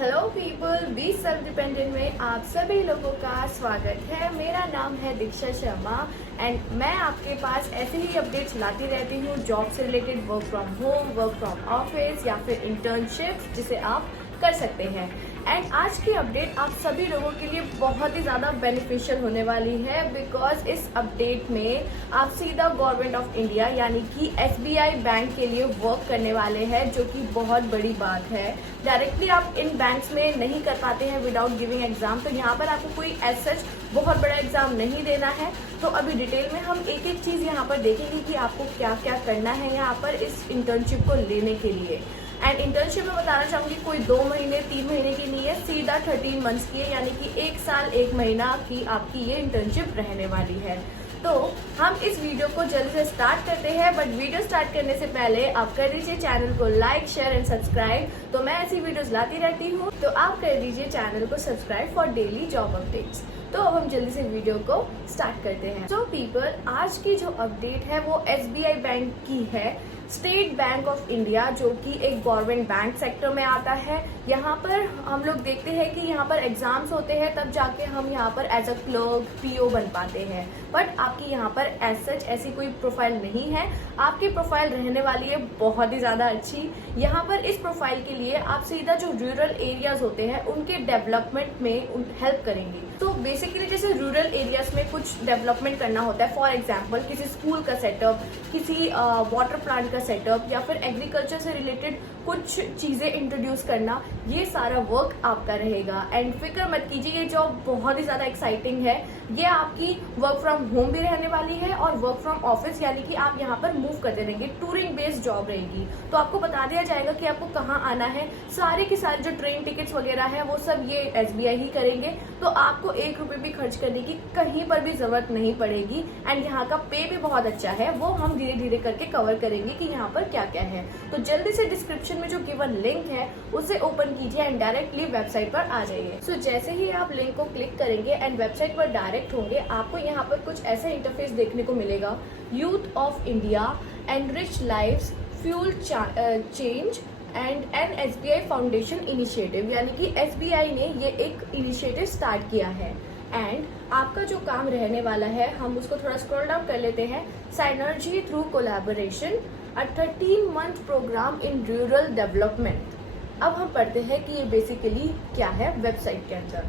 Hello people, be self dependent में आप सभी लोगों का स्वागत है। मेरा नाम है दीक्षा शर्मा एंड मैं आपके पास ऐसे ही अपडेट्स लाती रहती हूँ जॉब से related, work from home, work from office या फिर इंटर्नशिप जिसे आप कर सकते हैं। एंड आज की अपडेट आप सभी लोगों के लिए बहुत ही ज़्यादा बेनिफिशियल होने वाली है बिकॉज इस अपडेट में आप सीधा गवर्नमेंट ऑफ इंडिया यानी कि एसबीआई बैंक के लिए वर्क करने वाले हैं, जो कि बहुत बड़ी बात है। डायरेक्टली आप इन बैंक्स में नहीं कर पाते हैं विदाउट गिविंग एग्जाम, तो यहाँ पर आपको कोई एज सच बहुत बड़ा एग्जाम नहीं देना है। तो अभी डिटेल में हम एक एक चीज़ यहाँ पर देखेंगे कि आपको क्या क्या करना है यहाँ पर इस इंटर्नशिप को लेने के लिए। एंड इंटर्नशिप में बताना चाहूँगी कोई 2 महीने 3 महीने की नहीं है, सीधा 13 मंथ्स की है, यानी कि 1 साल 1 महीना की आपकी ये इंटर्नशिप रहने वाली है। तो हम इस वीडियो को जल्दी से स्टार्ट करते हैं, बट वीडियो स्टार्ट करने से पहले आप कर दीजिए चैनल को लाइक, शेयर एंड सब्सक्राइब। तो मैं ऐसी वीडियोस लाती रहती हूँ, तो आप कर दीजिए चैनल को subscribe for daily job updates. तो अब हम जल्दी से वीडियो को स्टार्ट करते हैं। तो पीपल, आज की जो अपडेट है वो एसबीआई बैंक की है, स्टेट बैंक ऑफ इंडिया, जो कि एक गवर्नमेंट बैंक सेक्टर में आता है। यहाँ पर हम लोग देखते हैं कि यहाँ पर एग्जाम्स होते हैं, तब जाके हम यहाँ पर एज अ क्लर्क पीओ बन पाते हैं। बट आपकी यहाँ पर एज सच ऐसी कोई प्रोफाइल नहीं है। आपकी प्रोफाइल रहने वाली है बहुत ही ज़्यादा अच्छी। यहाँ पर इस प्रोफाइल के लिए आप सीधा जो रूरल एरियाज होते हैं उनके डेवलपमेंट में हेल्प करेंगे। तो बेसिकली जैसे रूरल एरियाज में कुछ डेवलपमेंट करना होता है, फॉर एग्जाम्पल किसी स्कूल का सेटअप, किसी वाटर प्लांट का सेटअप या फिर एग्रीकल्चर से रिलेटेड कुछ चीजें इंट्रोड्यूस करना, ये सारा वर्क आपका रहेगा। एंड फिक्र मत कीजिए, ये जॉब बहुत ही ज्यादा एक्साइटिंग है। ये आपकी वर्क फ्रॉम होम भी रहने वाली है और वर्क फ्रॉम ऑफिस, यानी कि आप यहाँ पर मूव करते रहेंगे। टूरिंग बेस्ड जॉब रहेगी, तो आपको बता दिया जाएगा कि आपको कहाँ आना है। सारे के सारे जो ट्रेन टिकट्स वगैरह है वो सब ये एसबीआई ही करेंगे, तो आपको 1 रुपए भी खर्च करने की कहीं पर भी जरूरत नहीं पड़ेगी। एंड यहाँ का पे भी बहुत अच्छा है, वो हम धीरे धीरे करके कवर करेंगे कि यहाँ पर क्या क्या है। तो जल्दी से डिस्क्रिप्शन में जो गिवन लिंक है उसे ओपन कीजिए एंड डायरेक्टली वेबसाइट पर आ जाइए। सो जैसे ही आप लिंक को क्लिक करेंगे एंड वेबसाइट पर डायरेक्ट होंगे, आपको यहाँ पर कुछ ऐसा इंटरफेस देखने को मिलेगा। Youth of India, enrich lives, fuel change and an SBI foundation initiative, यानी कि एसबीआई ने ये एक इनिशिएटिव स्टार्ट किया है। एंड आपका जो काम रहने वाला है, हम उसको थोड़ा स्क्रॉल डाउन कर लेते हैं। Synergy through collaboration, a 13-month program in rural development. अब हम पढ़ते हैं कि ये बेसिकली क्या है वेबसाइट के अंदर।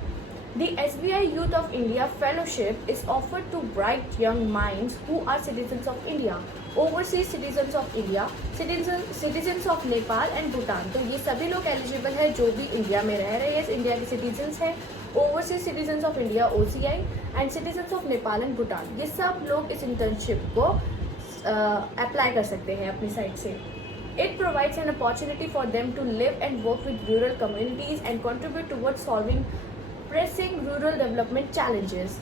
The SBI Youth of India Fellowship is offered to bright young minds who are citizens of India, overseas citizens of India, citizens of Nepal and Bhutan। तो ये सभी लोग एलिजिबल है जो भी इंडिया में रह रहे हैं, इंडिया के सिटीजन्स हैं। Overseas citizens of India OCI and citizens of Nepal and Bhutan, ये सब लोग इस इंटर्नशिप को अप्लाई कर सकते हैं अपनी साइड से। It provides an opportunity for them to live and work with rural communities and contribute towards solving pressing rural development challenges.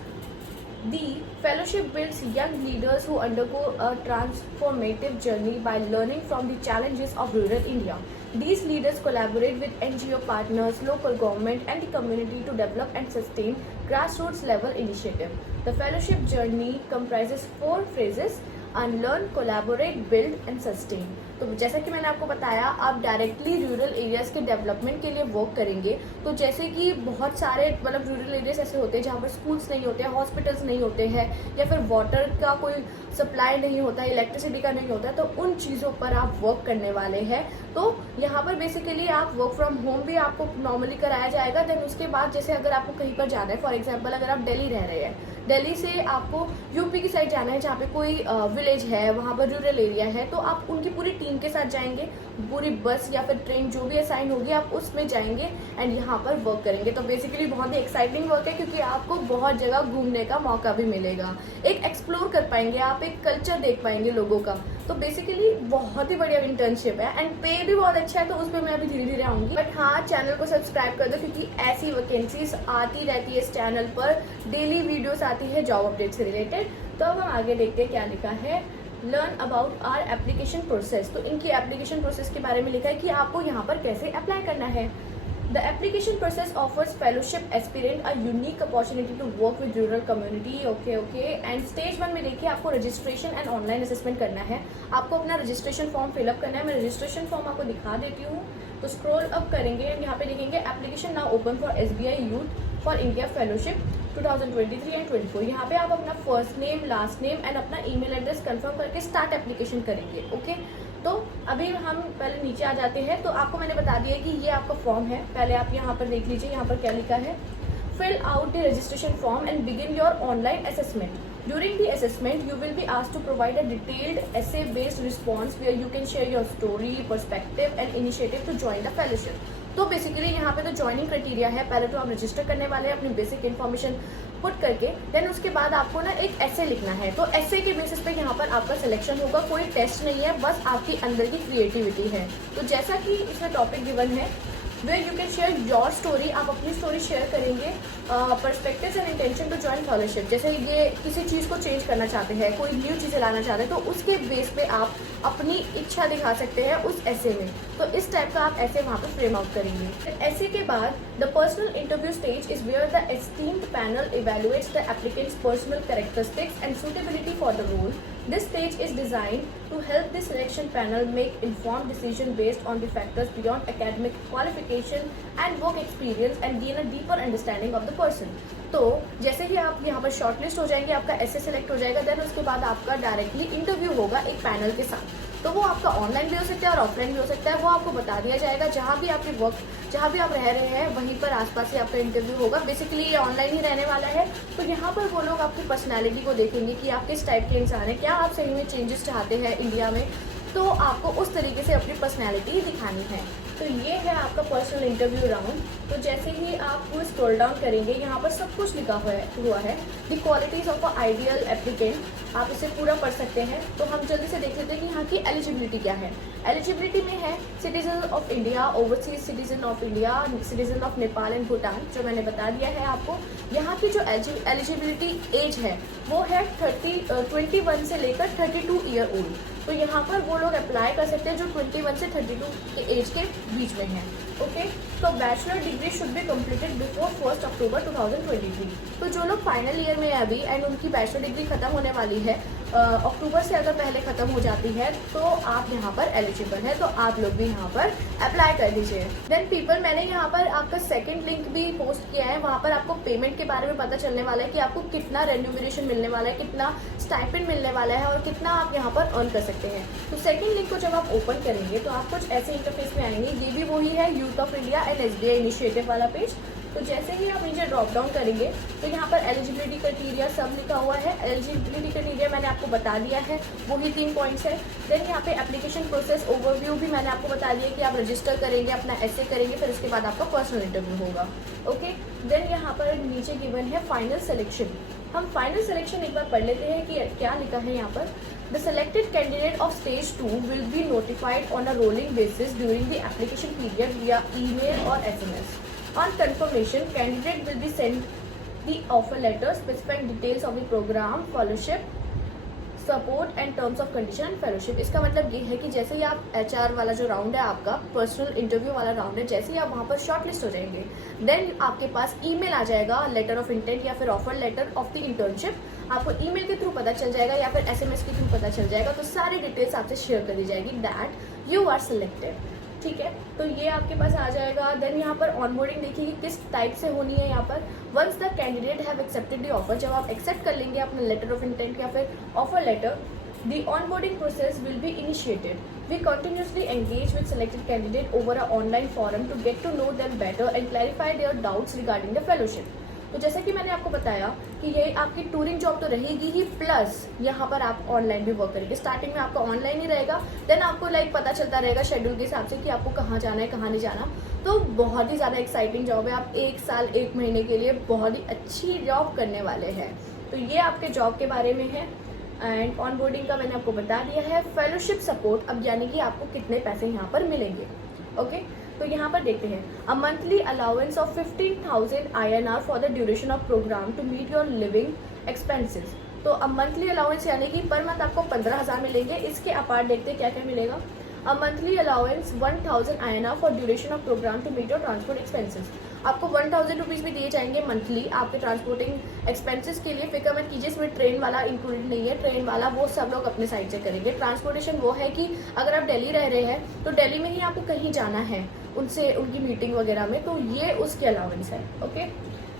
The fellowship builds young leaders who undergo a transformative journey by learning from the challenges of rural India. These leaders collaborate with NGO partners, local government and the community to develop and sustain grassroots level initiative. The fellowship journey comprises 4 phases: unlearn, collaborate, build and sustain. तो जैसा कि मैंने आपको बताया, आप directly rural areas के development के लिए वर्क करेंगे। तो जैसे कि बहुत सारे मतलब रूरल एरियाज ऐसे होते हैं जहाँ पर स्कूल्स नहीं होते हैं, हॉस्पिटल्स नहीं होते हैं, या फिर वाटर का कोई सप्लाई नहीं होता है, इलेक्ट्रिसिटी का नहीं होता है, तो उन चीज़ों पर आप वर्क करने वाले हैं। तो यहाँ पर बेसिकली आप वर्क फ्रॉम होम भी आपको नॉर्मली कराया जाएगा। देन उसके बाद जैसे अगर आपको कहीं पर जाना है, फॉर एग्जाम्पल अगर आप दिल्ली रह रहे हैं, दिल्ली से आपको यूपी की साइड जाना है जहाँ पे कोई विलेज है, वहाँ पर रूरल एरिया है, तो आप उनकी पूरी टीम के साथ जाएंगे। पूरी बस या फिर ट्रेन जो भी असाइन होगी आप उसमें जाएंगे एंड यहाँ पर वर्क करेंगे। तो बेसिकली बहुत ही एक्साइटिंग वर्क है, क्योंकि आपको बहुत जगह घूमने का मौका भी मिलेगा, एक एक्सप्लोर कर पाएंगे आप, एक कल्चर देख पाएंगे लोगों का। तो बेसिकली बहुत ही बढ़िया इंटर्नशिप है एंड पे भी बहुत अच्छा है, तो उस पर मैं अभी धीरे धीरे आऊँगी। बट हाँ, चैनल को सब्सक्राइब कर दो, क्योंकि ऐसी वैकेंसीज आती रहती है इस चैनल पर, डेली वीडियोस आती है जॉब अपडेट से रिलेटेड। तो अब हम आगे देखते हैं क्या लिखा है। Learn about our application process. तो इनकी एप्लीकेशन प्रोसेस के बारे में लिखा है कि आपको यहाँ पर कैसे अप्लाई करना है। The application process offers fellowship aspirant a unique opportunity to work with rural community. Okay. And stage 1 में देखिए आपको रजिस्ट्रेशन एंड ऑनलाइन असेसमेंट करना है। आपको अपना रजिस्ट्रेशन फॉर्म फिलअप करना है। मैं रजिस्ट्रेशन फॉर्म आपको दिखा देती हूँ। तो स्क्रॉल अप करेंगे एंड यहाँ पे देखेंगे application now open for SBI youth for India fellowship 2023 and 24। यहाँ पे आप अपना first name, last name and अपना ईमेल एड्रेस कंफर्म करके स्टार्ट एप्लीकेशन करेंगे। ओके, तो अभी हम पहले नीचे आ जाते हैं। तो आपको मैंने बता दिया कि ये आपका फॉर्म है। पहले आप यहाँ पर देख लीजिए, यहाँ पर क्या लिखा है, fill out the registration form and begin your online assessment. During the assessment, you will be asked to provide a detailed essay-based response where you can share your story, perspective and initiative to join the fellowship. तो basically यहाँ पे तो joining criteria है। पहले तो आप register करने वाले हैं अपनी बेसिक इन्फॉर्मेशन पुट करके, देन उसके बाद आपको ना एक ऐसे लिखना है। तो ऐसे के बेसिस पे यहाँ पर आपका सिलेक्शन होगा। कोई टेस्ट नहीं है, बस आपकी अंदर की क्रिएटिविटी है। तो जैसा कि इसमें टॉपिक गिवन है where you can share your story, आप अपनी स्टोरी शेयर करेंगे। Perspectives and intention to join fellowship, जैसे ये किसी चीज़ को चेंज करना चाहते हैं, कोई न्यू चीज़ें लाना चाहते हैं, तो उसके बेस पे आप अपनी इच्छा दिखा सकते हैं उस ऐसे में। तो इस टाइप का आप ऐसे वहाँ पे फ्रेम आउट करेंगे। ऐसे के बाद the personal interview stage is where the esteemed panel evaluates the applicants personal characteristics and suitability for the role. This stage is designed to help the selection panel make informed decision based on the factors beyond academic qualification and work experience and gain a deeper understanding of the person. तो जैसे ही आप यहाँ पर shortlist हो जाएंगे, आपका ऐसे select हो जाएगा, देन उसके बाद आपका डायरेक्टली इंटरव्यू होगा एक पैनल के साथ। तो वो आपका ऑनलाइन भी हो सकता है और ऑफलाइन भी हो सकता है, वो आपको बता दिया जाएगा। जहाँ भी आपके वर्क, जहाँ भी आप रह रहे हैं वहीं पर आसपास ही आपका इंटरव्यू होगा। बेसिकली ये ऑनलाइन ही रहने वाला है। तो यहाँ पर वो लोग आपकी पर्सनैलिटी को देखेंगे कि आप किस टाइप के इंसान हैं, क्या आप सही में चेंजेस चाहते हैं इंडिया में, तो आपको उस तरीके से अपनी पर्सनैलिटी दिखानी है। तो ये है आपका पर्सनल इंटरव्यू राउंड। तो जैसे ही आप स्क्रॉल डाउन करेंगे, यहाँ पर सब कुछ लिखा हुआ है the qualities of a ideal applicant, आप इसे पूरा पढ़ सकते हैं। तो हम जल्दी से देख लेते हैं कि यहाँ की एलिजिबिलिटी क्या है। एलिजिबिलिटी में है citizen of India, overseas citizen of India, citizen of Nepal and Bhutan, जो मैंने बता दिया है आपको। यहाँ की जो एलिजिबिलिटी एज है वो है 21 से लेकर 32 ईयर ओल्ड। तो यहाँ पर वो लोग अप्लाई कर सकते हैं जो 21 से 32 के एज के बीच में हैं। ओके, तो bachelor degree should be completed before 1 अक्टूबर 2023। तो जो लोग फाइनल ईयर में है अभी एंड उनकी बैचलर डिग्री खत्म होने वाली है अक्टूबर से अगर पहले खत्म हो जाती है, तो आप यहाँ पर एलिजिबल है। तो आप लोग भी यहाँ पर अप्लाई कर दीजिए। देन पीपल, मैंने यहाँ पर आपका सेकंड लिंक भी पोस्ट किया है। वहाँ पर आपको पेमेंट के बारे में पता चलने वाला है कि आपको कितना रेन्यूमरेशन मिलने वाला है, कितना स्टाइपेंड मिलने वाला है और कितना आप यहाँ पर अर्न कर सकते हैं। तो सेकंड लिंक को जब आप ओपन करेंगे तो आप कुछ ऐसे इंटरफेस में आएंगे। ये भी वही है, youth of India and SBI initiative वाला पेज। तो जैसे ही आप नीचे ड्रॉप डाउन करेंगे तो यहाँ पर एलिजिबिलिटी क्राइटेरिया सब लिखा हुआ है। एलिजिबिलिटी क्राइटेरिया मैंने आपको बता दिया है, वही 3 पॉइंट्स है। देन यहाँ पे एप्लीकेशन प्रोसेस ओवरव्यू भी मैंने आपको बता दिया कि आप रजिस्टर करेंगे, अपना ऐसे करेंगे, फिर उसके बाद आपका पर्सनल इंटरव्यू होगा। ओके, देन यहाँ पर नीचे गिवन है फाइनल सिलेक्शन। हम फाइनल सिलेक्शन एक बार पढ़ लेते हैं कि क्या लिखा है यहाँ पर। The selected candidate of stage 2 will be notified on a rolling basis during the application period via email or SMS. On confirmation, candidate will be sent the offer letter specifying details of the program, fellowship, support and terms of condition and fellowship. इसका मतलब ये है कि जैसे ही आप HR वाला जो round है, आपका पर्सनल इंटरव्यू वाला राउंड है, जैसे ही आप वहाँ पर शॉर्टलिस्ट हो जाएंगे, देन आपके पास ईमेल आ जाएगा, लेटर ऑफ इंटेंट या फिर offer letter of the internship. आपको ईमेल के थ्रू पता चल जाएगा या फिर SMS के थ्रू पता चल जाएगा। तो सारी डिटेल्स आपसे शेयर कर दी जाएगी दैट यू आर सिलेक्टेड। ठीक है, तो ये आपके पास आ जाएगा। देन यहाँ पर ऑनबोर्डिंग देखिए कि किस टाइप से होनी है। यहाँ पर once the candidate have accepted the offer, जब आप एक्सेप्ट कर लेंगे अपना लेटर ऑफ इंटेंट या फिर offer letter, the onboarding process will be initiated. We continuously engage with selected candidate over an online forum to get to know them better and clarify their doubts regarding the fellowship. तो जैसे कि मैंने आपको बताया कि ये आपकी touring job तो रहेगी ही, प्लस यहाँ पर आप ऑनलाइन भी वर्क करेंगे। स्टार्टिंग में आपका ऑनलाइन ही रहेगा, देन आपको पता चलता रहेगा शेड्यूल के हिसाब से कि आपको कहाँ जाना है, कहाँ नहीं जाना। तो बहुत ही ज़्यादा एक्साइटिंग जॉब है। आप 1 साल 1 महीने के लिए बहुत ही अच्छी जॉब करने वाले हैं। तो ये आपके जॉब के बारे में है। एंड ऑनबोर्डिंग का मैंने आपको बता दिया है। फेलोशिप सपोर्ट, अब यानी कि आपको कितने पैसे यहाँ पर मिलेंगे। ओके, तो यहाँ पर देखते हैं। A monthly allowance of 15,000 INR for the duration of program to meet your living expenses. तो अब मंथली अलाउंस यानी कि पर मंथ आपको 15,000 मिलेंगे। इसके अपार्ट देखते हैं क्या क्या मिलेगा। A monthly allowance 1,000 INR for duration of program to meet your transport expenses. आपको 1,000 रुपीज़ भी दिए जाएंगे मंथली आपके ट्रांसपोर्टिंग एक्सपेंसेस के लिए। फिक्र मत कीजिए, इसमें ट्रेन वाला इंक्लूडेड नहीं है। ट्रेन वाला वो सब लोग अपने साइड से करेंगे। ट्रांसपोर्टेशन वो है कि अगर आप दिल्ली रह रहे हैं तो दिल्ली में ही आपको कहीं जाना है, उनसे उनकी मीटिंग वगैरह में, तो ये उसकी अलाउंस है। Okay,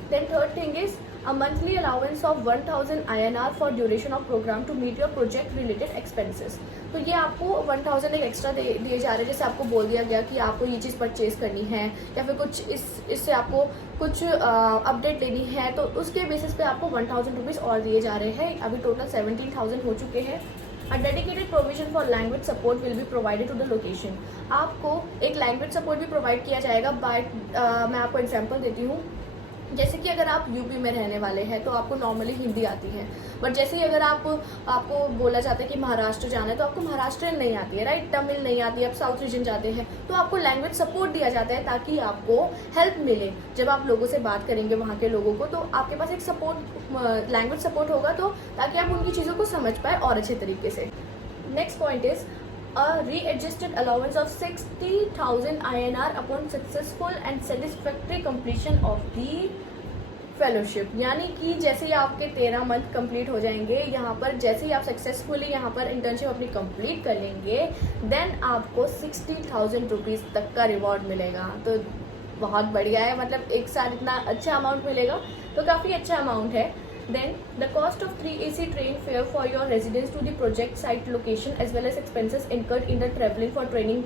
then third thing is a monthly allowance of 1000 INR for duration of program to meet your project related expenses। तो ये आपको 1000 एक एक्स्ट्रा दिए जा रहे हैं, जैसे आपको बोल दिया गया कि आपको ये चीज़ परचेज करनी है या फिर कुछ इससे आपको कुछ अपडेट लेनी है, तो उसके बेसिस पे आपको 1000 रुपीज़ और दिए जा रहे हैं। अभी टोटल 17,000 हो चुके हैं। A dedicated provision for language support will be provided to the location। आपको एक लैंग्वेज सपोर्ट भी प्रोवाइड किया जाएगा। मैं आपको एग्जांपल देती हूँ, जैसे कि अगर आप यूपी में रहने वाले हैं तो आपको नॉर्मली हिंदी आती है, बट जैसे ही अगर आपको बोला जाता है कि महाराष्ट्र जाना है तो आपको महाराष्ट्रियन नहीं आती है, राइट, तमिल नहीं आती है, आप साउथ रीजन जाते हैं तो आपको लैंग्वेज सपोर्ट दिया जाता है ताकि आपको हेल्प मिले। जब आप लोगों से बात करेंगे वहाँ के लोगों को, तो आपके पास एक सपोर्ट लैंग्वेज सपोर्ट होगा, तो ताकि आप उनकी चीज़ों को समझ पाए और अच्छे तरीके से। Next point is a readjusted allowance of 60,000 INR upon successful and satisfactory completion of the fellowship. यानी कि जैसे ही आपके 13 मंथ कंप्लीट हो जाएंगे यहाँ पर, जैसे ही आप सक्सेसफुली यहाँ पर इंटर्नशिप अपनी कंप्लीट कर लेंगे, देन आपको 60,000 रुपीज़ तक का रिवॉर्ड मिलेगा। तो बहुत बढ़िया है, मतलब एक साथ इतना अच्छा अमाउंट मिलेगा तो काफ़ी अच्छा अमाउंट है। Then the cost of 3 AC train fare for your residence to the project site location as well as expenses incurred in the traveling for training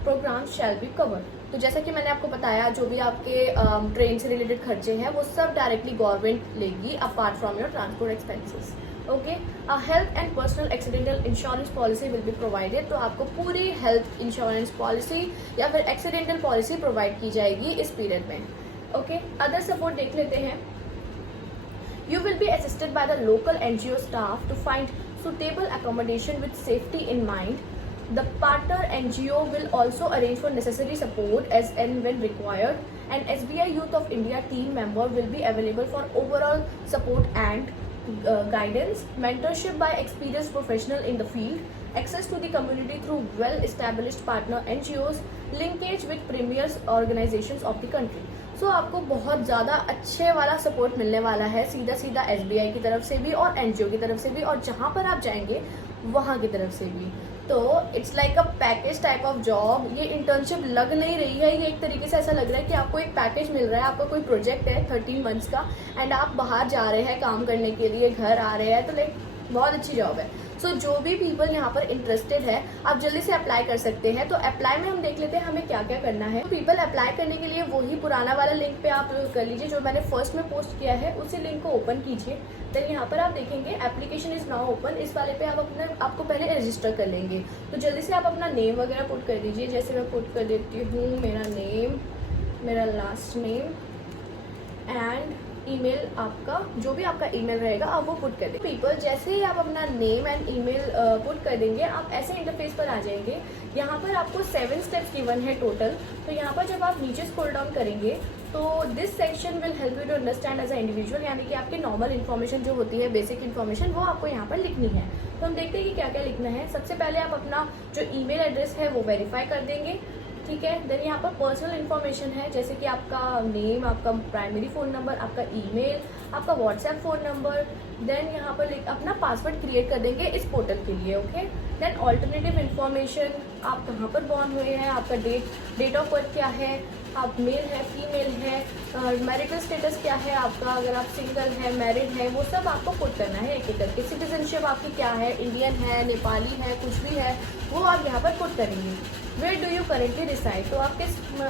programs shall be covered। तो जैसा कि मैंने आपको बताया, जो भी आपके ट्रेन से रिलेटेड खर्चे हैं वो सब डायरेक्टली गवर्नमेंट लेगी apart from your transport expenses. Okay, a health and personal accidental insurance policy will be provided. तो आपको पूरी हेल्थ इंश्योरेंस पॉलिसी या फिर एक्सीडेंटल पॉलिसी प्रोवाइड की जाएगी इस पीरियड में। ओके, अदर सपोर्ट देख लेते हैं। You will be assisted by the local NGO staff to find suitable accommodation with safety in mind. The partner NGO will also arrange for necessary support as and when required. And SBI Youth of India team member will be available for overall support and guidance, mentorship by experienced professional in the field, access to the community through well-established partner NGOs, linkage with premier organizations of the country। सो आपको बहुत ज़्यादा अच्छे वाला support मिलने वाला है, सीधा सीधा SBI की तरफ से भी और NGO की तरफ से भी, और जहाँ पर आप जाएंगे वहाँ की तरफ से भी। तो it's like a package type of job. ये इंटर्नशिप लग नहीं रही है, ये एक तरीके से ऐसा लग रहा है कि आपको एक पैकेज मिल रहा है, आपका कोई प्रोजेक्ट है 13 मंथ्स का एंड आप बाहर जा रहे हैं काम करने के लिए, घर आ रहे हैं, तो लाइक बहुत अच्छी जॉब है। सो जो भी पीपल यहाँ पर इंटरेस्टेड है आप जल्दी से अप्लाई कर सकते हैं। तो अप्लाई में हम देख लेते हैं हमें क्या क्या करना है। तो पीपल अप्लाई करने के लिए वही पुराना वाला लिंक पे आप कर लीजिए जो मैंने फर्स्ट में पोस्ट किया है, उसी लिंक को ओपन कीजिए। देन यहाँ पर आप देखेंगे एप्लीकेशन इज नाउ ओपन, इस वाले पे आप आपको पहले रजिस्टर कर लेंगे। तो जल्दी से आप अपना नेम वगैरह पुट कर दीजिए। जैसे मैं पुट कर देती हूँ मेरा नेम, मेरा लास्ट नेम एंड ईमेल, आपका जो भी आपका ईमेल रहेगा आप वो पुट कर देंगे। पीपल जैसे ही आप अपना नेम एंड ईमेल पुट कर देंगे, आप ऐसे इंटरफेस पर आ जाएंगे। यहाँ पर आपको 7 स्टेप्स गिवन है टोटल। तो यहाँ पर जब आप नीचे स्क्रॉल डाउन करेंगे तो this section will help you to understand as a individual, यानी कि आपकी नॉर्मल इन्फॉर्मेशन जो होती है, बेसिक इन्फॉर्मेशन, वो आपको यहाँ पर लिखनी है। तो हम देखते हैं कि क्या क्या लिखना है। सबसे पहले आप अपना जो ईमेल एड्रेस है वो वेरीफाई कर देंगे, ठीक है। देन यहाँ पर पर्सनल इन्फॉर्मेशन है, जैसे कि आपका नेम, आपका प्राइमरी फ़ोन नंबर, आपका ईमेल, आपका व्हाट्सएप फ़ोन नंबर। देन यहाँ पर अपना पासवर्ड क्रिएट कर देंगे इस पोर्टल के लिए, ओके। देन ऑल्टरनेटिव इन्फॉर्मेशन, आप कहाँ पर बॉर्न हुए हैं, आपका डेट ऑफ बर्थ क्या है, आप मेल है फीमेल है, मैरिटल स्टेटस क्या है आपका, अगर आप सिंगल है मैरिड है, वो सब आपको पुट करना है एक एक करके। सिटीजनशिप आपकी क्या है, इंडियन है, नेपाली है, कुछ भी है वो आप यहाँ पर पुट करेंगे। Where do you currently reside, तो आप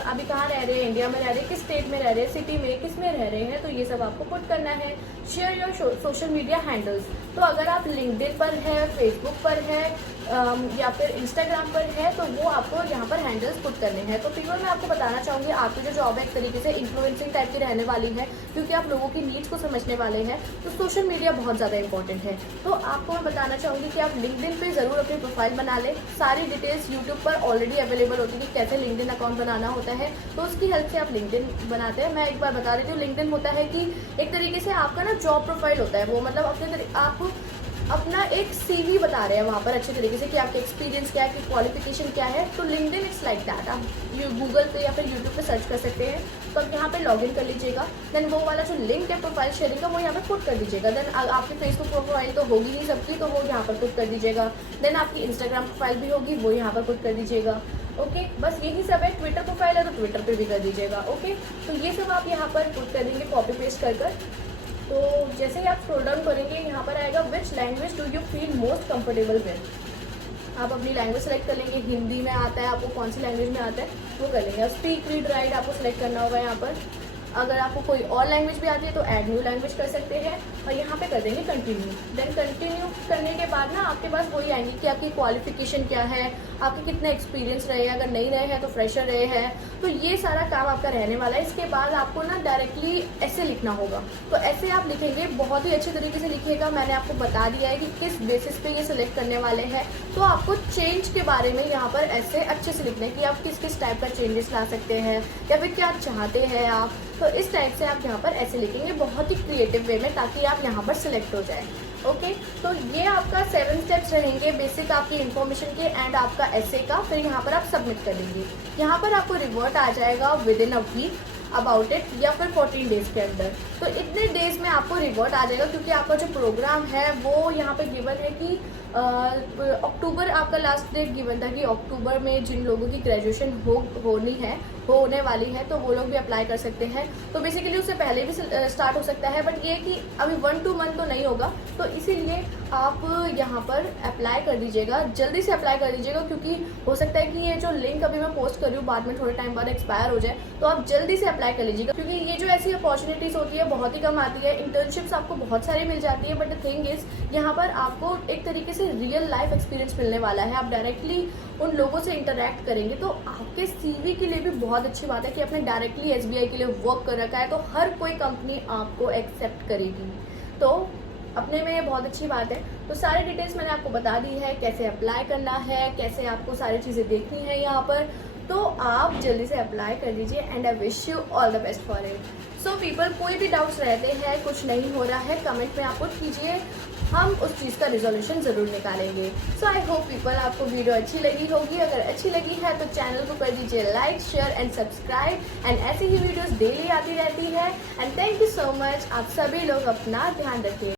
अभी कहाँ रह रहे हैं, इंडिया में रह रहे हैं, किस स्टेट में रह रहे हैं, सिटी में किस में रह रहे हैं, तो ये सब आपको पुट करना है। Share your social media handles, तो अगर आप लिंक्डइन पर है, फेसबुक पर है या फिर इंस्टाग्राम पर है तो वो आपको यहाँ पर हैंडल्स पुट करने हैं। तो पीपल मैं आपको बताना चाहूँगी आपकी जो जॉब है एक तरीके से इन्फ्लुएंसिंग टाइप की रहने वाली है, क्योंकि आप लोगों की नीड्स को समझने वाले हैं। तो सोशल मीडिया बहुत ज़्यादा इंपॉर्टेंट है। तो आपको मैं बताना चाहूँगी कि आप लिंक्डइन पे ज़रूर अपनी प्रोफाइल बना लें। सारी डिटेल्स यूट्यूब पर ऑलरेडी अवेलेबल होती है कि कैसे लिंक्डइन अकाउंट बनाना होता है, तो उसकी हेल्प से आप लिंक्डइन बनाते हैं। मैं एक बार बता देती हूँ, लिंक्डइन होता है कि एक तरीके से आपका ना जॉब प्रोफाइल होता है, वो मतलब आप अपना एक CV बता रहे हैं वहाँ पर अच्छे तरीके से कि आपके एक्सपीरियंस क्या है, कि क्वालिफिकेशन क्या है। तो लिंक्डइन इट्स लाइक दैट। आप गूगल पे या फिर यूट्यूब पे सर्च कर सकते हैं। तो आप यहाँ पे लॉगिन कर लीजिएगा। देन वो वाला जो लिंक है प्रोफाइल शेयरिंग का वो यहाँ पे पुट कर दीजिएगा। देन आपकी फेसबुक प्रोफाइल तो होगी ही सबकी, तो वो यहाँ पर पुट कर दीजिएगा। देन आपकी इंस्टाग्राम प्रोफाइल भी होगी, वो यहाँ पर पुट कर दीजिएगा। ओके, बस यही सब है। ट्विटर प्रोफाइल है तो ट्विटर पे भी कर दीजिएगा। ओके, तो ये सब आप यहाँ पर पुट करेंगे कॉपी पेस्ट कर कर। तो जैसे ही आप स्क्रॉल डाउन करेंगे यहाँ पर आएगा which language do you feel most comfortable with. आप अपनी लैंग्वेज सेलेक्ट कर लेंगे, हिंदी में आता है आपको, कौन सी लैंग्वेज में आता है वो कर लेंगे। स्पीक, रीड, राइट आपको सेलेक्ट करना होगा यहाँ पर। अगर आपको कोई और लैंग्वेज भी आती है तो ऐड न्यू लैंग्वेज कर सकते हैं और यहाँ पे कर देंगे कंटिन्यू। देन कंटिन्यू करने के बाद ना आपके पास वही आएंगे कि आपकी क्वालिफिकेशन क्या है, आपके कितने एक्सपीरियंस रहे हैं, अगर नहीं रहे हैं तो फ्रेशर रहे हैं। तो ये सारा काम आपका रहने वाला है। इसके बाद आपको ना डायरेक्टली ऐसे लिखना होगा। तो ऐसे आप लिखेंगे, बहुत ही अच्छे तरीके से लिखिएगा। मैंने आपको बता दिया है कि किस बेसिस पे ये सिलेक्ट करने वाले हैं। तो आपको चेंज के बारे में यहाँ पर ऐसे अच्छे से लिखना है कि आप किस किस टाइप का चेंजेस ला सकते हैं या फिर क्या चाहते हैं आप। तो इस टाइप से आप यहाँ पर ऐसे लिखेंगे बहुत ही क्रिएटिव वे में, ताकि आप यहाँ पर सिलेक्ट हो जाए। ओके, तो ये आपका 7 स्टेप्स रहेंगे बेसिक आपकी इन्फॉर्मेशन के एंड आपका एसे का। फिर यहाँ पर आप सबमिट कर देंगे। यहाँ पर आपको रिवर्ट आ जाएगा within a week about it, या फिर 14 डेज के अंदर। तो इतने डेज में आपको रिवर्ट आ जाएगा, क्योंकि आपका जो प्रोग्राम है वो यहाँ पे गिवन है कि अक्टूबर आपका लास्ट डेट गिवन था कि अक्टूबर में जिन लोगों की ग्रेजुएशन होने वाली है तो वो लोग भी अप्लाई कर सकते हैं। तो बेसिकली उससे पहले भी स्टार्ट हो सकता है, बट ये कि अभी 1-2 मंथ तो नहीं होगा। तो इसीलिए आप यहाँ पर अप्लाई कर दीजिएगा, जल्दी से अप्लाई कर दीजिएगा, क्योंकि हो सकता है कि ये जो लिंक अभी मैं पोस्ट कर रही हूँ बाद में थोड़े टाइम बाद एक्सपायर हो जाए। तो आप जल्दी से अप्लाई कर लीजिएगा, क्योंकि ये जो ऐसी अपॉर्चुनिटीज होती है बहुत ही कम आती है। इंटर्नशिप्स आपको बहुत सारी मिल जाती है, बट द थिंग इज यहाँ पर आपको एक तरीके से रियल लाइफ एक्सपीरियंस मिलने वाला है। आप डायरेक्टली उन लोगों से इंटरेक्ट करेंगे, तो आपके सीवी के लिए भी बहुत अच्छी बात है कि आपने डायरेक्टली एसबीआई के लिए वर्क कर रखा है, तो हर कोई कंपनी आपको एक्सेप्ट करेगी। तो अपने में ये बहुत अच्छी बात है। तो सारी डिटेल्स मैंने आपको बता दी है, कैसे अप्लाई करना है, कैसे आपको सारी चीज़ें देखनी है यहाँ पर। तो आप जल्दी से अप्लाई कर दीजिए and I wish you all the best for it. So people, कोई भी डाउट्स रहते हैं, कुछ नहीं हो रहा है, कमेंट में आप पुट कीजिए, हम उस चीज़ का रिजोल्यूशन ज़रूर निकालेंगे। सो आई होप पीपल आपको वीडियो अच्छी लगी होगी। अगर अच्छी लगी है तो चैनल को कर दीजिए like, share and subscribe. And ऐसी ही वीडियोस डेली आती रहती है। And thank you so much. आप सभी लोग अपना ध्यान रखिए।